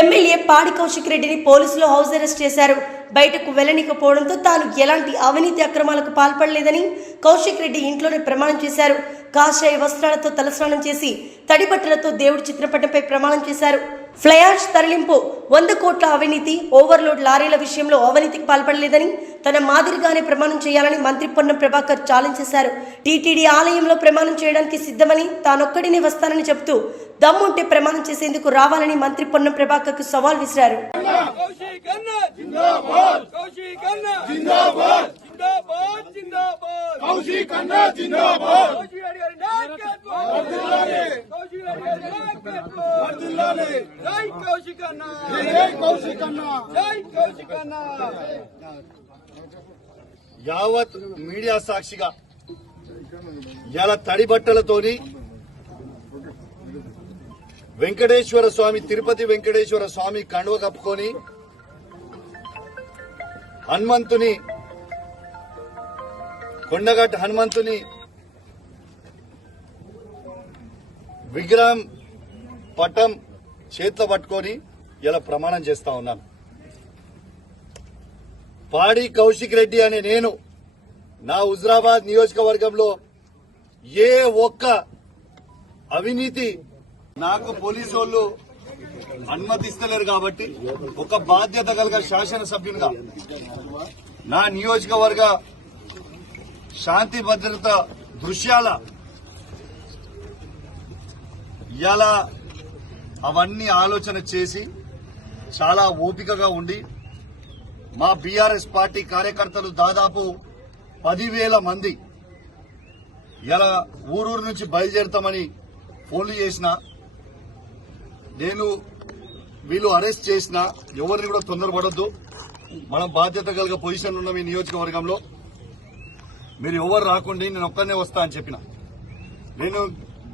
MLA పాడి కౌశిక్ రెడ్డిని పోలీసులు హౌస్ అరెస్ట్ చేశారు. బయటకు వెళ్ళనికపోవడంతో తాను ఎలాంటి అవినీతి అక్రమాలకు పాల్పడలేదని కౌశిక్ రెడ్డి ఇంట్లోనే ప్రమాణం చేశారు. కాషాయ వస్త్రాలతో తలస్నానం చేసి తడిబట్టలతో దేవుడి చిత్రపటంపై ప్రమాణం చేశారు. ఫ్లయాష్ తరలింపు వంద కోట్ల అవినీతి ఓవర్లోడ్ లారీల విషయంలో అవినీతికి పాల్పడలేదని తన మాదిరిగానే ప్రమాణం చేయాలని మంత్రి పొన్నం ప్రభాకర్ ఛాలెంజ్ చేశారు. టీటీడీ ఆలయంలో ప్రమాణం చేయడానికి సిద్ధమని తానొక్కడినే వస్తానని చెబుతూ దమ్ముంటే ప్రమాణం చేసేందుకు రావాలని మంత్రి పొన్నం ప్రభాకర్కు సవాల్ విసిరారు. జిందాబాద్! వర్ధిల్లాలి జై కౌశిక్ అన్న. జై కౌశిక్ అన్న. జై కౌశిక్ అన్న. యావత్ మీడియా సాక్షిగా ఇలా తడి బట్టలతోని వెంకటేశ్వర స్వామి తిరుపతి వెంకటేశ్వర స్వామి కండువ కప్పుకొని హనుమంతుని కొండగట్టు హనుమంతుని విగ్రహం పటం చేతిలో పట్టుకొని ఇలా ప్రమాణం చేస్తా ఉన్నాను. పాడి కౌశిక్ రెడ్డి అనే నేను నా హుజరాబాద్ నియోజకవర్గంలో ఏ ఒక్క అవినీతి నాకు పోలీసు వాళ్ళు అనుమతిస్తలేరు కాబట్టి ఒక బాధ్యత కలిగ శాసనసభ్యునిగా నా నియోజకవర్గ శాంతి భద్రత దృశ్యాల ఇలా అవన్నీ ఆలోచన చేసి చాలా ఓపికగా ఉండి మా బీఆర్ఎస్ పార్టీ కార్యకర్తలు దాదాపు పదివేల మంది ఇలా ఊరూరు నుంచి బయలుదేరుతామని ఫోన్లు చేసిన నేను వీళ్ళు అరెస్ట్ చేసిన ఎవరిని కూడా తొందరపడొద్దు. మనం బాధ్యత కలిగ పొజిషన్ ఉన్న మీ నియోజకవర్గంలో. మీరు ఎవరు రాకుండా నేను ఒక్కనే వస్తా అని చెప్పిన. నేను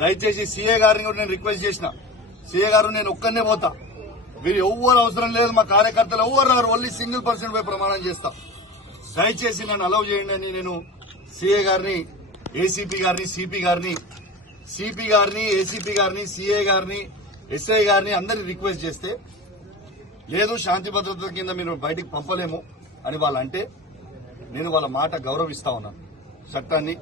దయచేసి సీఏ గారిని కూడా నేను రిక్వెస్ట్ చేసిన. సీఏ గారు నేను ఒక్కనే పోతా. మీరు ఎవ్వరు అవసరం లేదు మా కార్యకర్తలు ఎవ్వరు రారు ఓన్లీ సింగిల్ పర్సన్ పై ప్రమాణం చేస్తా. దయచేసి నన్ను అలౌ చేయండి అని నేను సీఏ గారిని ఏసీపీ గారిని సిపి గారిని సిపి గారిని ఏసీపీ గారిని సీఏ గారిని ఎస్ఐ గారిని అందరిని రిక్వెస్ట్ చేస్తే లేదు శాంతి భద్రత కింద మీరు బయటికి పంపలేము అని వాళ్ళు అంటే నేను వాళ్ళ మాట గౌరవిస్తా ఉన్నాను చట్టాన్ని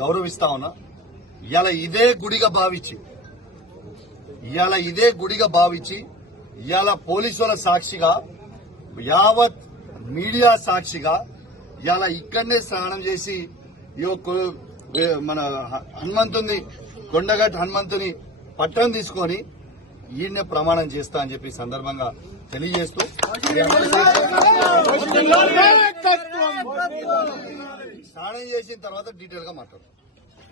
గౌరవిస్తా ఉన్నా. ఇలా ఇదే గుడిగా భావించి ఇవాళ ఇదే గుడిగా భావించి ఇవాళ పోలీసుల సాక్షిగా యావత్ మీడియా సాక్షిగా ఇవాళ ఇక్కడనే స్నానం చేసి ఈ మన హనుమంతుని కొండగట్టు హనుమంతుని పట్టం తీసుకొని ఈయన్నే ప్రమాణం చేస్తా అని చెప్పి సందర్భంగా తెలియజేస్తూ స్నానం చేసిన తర్వాత డీటెయిల్గా మాట్లాడు